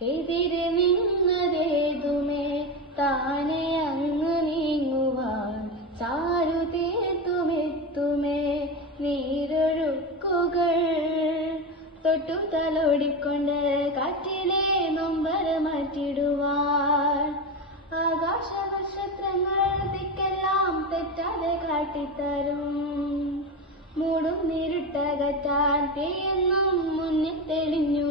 എതിരെ നിന്നതേതുമേ താനെ അങ്ങ് നീങ്ങുവാൻ ചാരുതേത്തുമെത്തുമേ നീരൊഴുക്കുകൾ തൊട്ടു തലോടിക്കൊണ്ട് കാറ്റിലെ നൊമ്പര മാറ്റിടുവാൻ ആകാശ നക്ഷത്രങ്ങൾ ദിക്കെല്ലാം തെറ്റാതെ കാട്ടിത്തരും മൂടും നീരിട്ടകറ്റാൻ തീയെന്നും മുന്നിൽ തെളിഞ്ഞു